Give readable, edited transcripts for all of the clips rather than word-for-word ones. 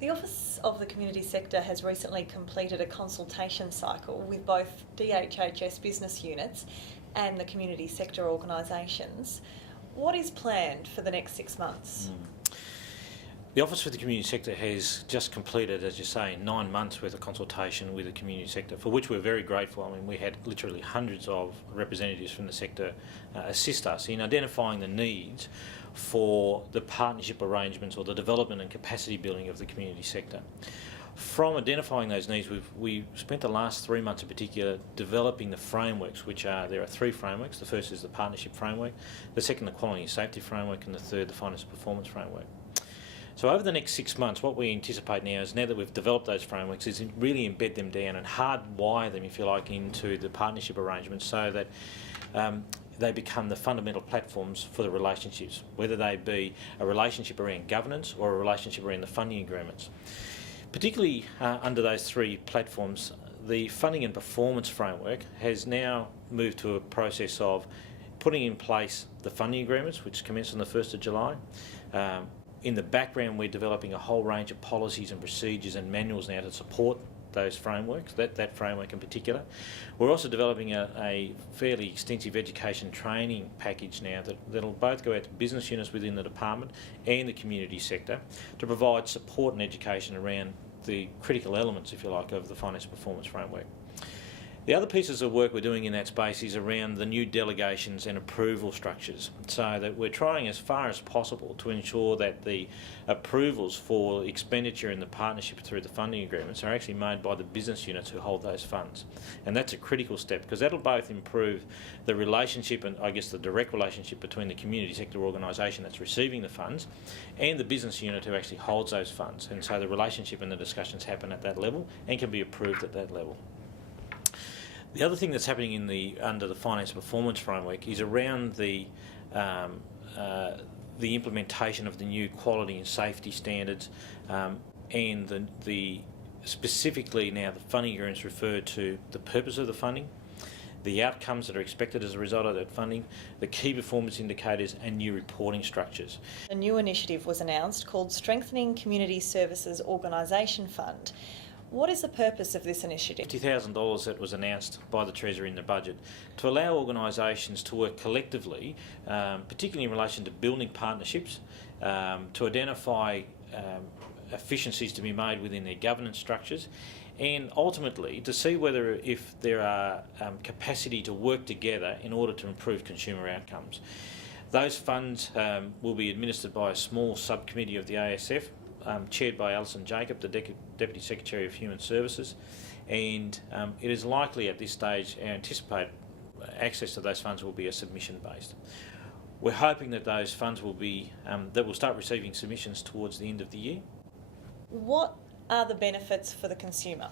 The Office of the Community Sector has recently completed a consultation cycle with both DHHS business units and the community sector organisations. What is planned for the next 6 months? The Office for the Community Sector has just completed, as you say, 9 months worth of consultation with the community sector, for which we're very grateful. I mean, we had literally hundreds of representatives from the sector assist us in identifying the needs for the partnership arrangements or the development and capacity building of the community sector. From identifying those needs, we've spent the last 3 months in particular developing the frameworks, there are 3 frameworks. The first is the partnership framework, the second the quality and safety framework, and the third the finance and performance framework. So over the next 6 months, what we anticipate now that we've developed those frameworks, is really embed them down and hardwire them, if you like, into the partnership arrangements so that they become the fundamental platforms for the relationships, whether they be a relationship around governance or a relationship around the funding agreements. Particularly under those 3 platforms, the funding and performance framework has now moved to a process of putting in place the funding agreements, which commenced on the 1st of July. In the background, we're developing a whole range of policies and procedures and manuals now to support those frameworks, that framework in particular. We're also developing a fairly extensive education training package now that'll both go out to business units within the department and the community sector to provide support and education around the critical elements, if you like, of the finance performance framework. The other pieces of work we're doing in that space is around the new delegations and approval structures, so that we're trying as far as possible to ensure that the approvals for expenditure in the partnership through the funding agreements are actually made by the business units who hold those funds. And that's a critical step, because that'll both improve the relationship and, I guess, the direct relationship between the community sector organisation that's receiving the funds and the business unit who actually holds those funds. And so the relationship and the discussions happen at that level and can be approved at that level. The other thing that's happening under the finance performance framework is around the implementation of the new quality and safety standards, and specifically now the funding agreements refer to the purpose of the funding, the outcomes that are expected as a result of that funding, the key performance indicators, and new reporting structures. A new initiative was announced called Strengthening Community Services Organisation Fund. What is the purpose of this initiative? $50,000 that was announced by the Treasury in the budget to allow organisations to work collectively, particularly in relation to building partnerships, to identify efficiencies to be made within their governance structures, and ultimately to see if there are capacity to work together in order to improve consumer outcomes. Those funds will be administered by a small subcommittee of the ASF, chaired by Alison Jacob, the Deputy Secretary of Human Services, and it is likely at this stage, I anticipate access to those funds will be a submission-based. We're hoping that those funds will start receiving submissions towards the end of the year. What are the benefits for the consumer?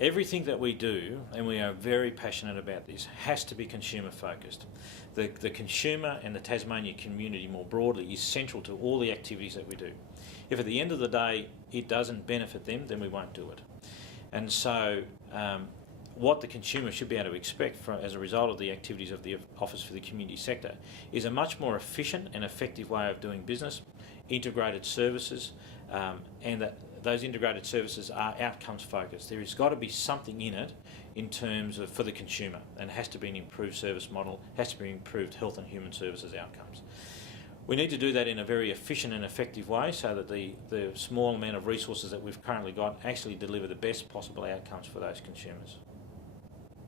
Everything that we do, and we are very passionate about this, has to be consumer focused. The consumer and the Tasmania community more broadly is central to all the activities that we do. If at the end of the day it doesn't benefit them, then we won't do it. And so what the consumer should be able to expect as a result of the activities of the Office for the Community Sector is a much more efficient and effective way of doing business, integrated services, and that those integrated services are outcomes focused. There has got to be something in it in terms of for the consumer, and it has to be an improved service model, has to be improved health and human services outcomes. We need to do that in a very efficient and effective way so that the small amount of resources that we've currently got actually deliver the best possible outcomes for those consumers.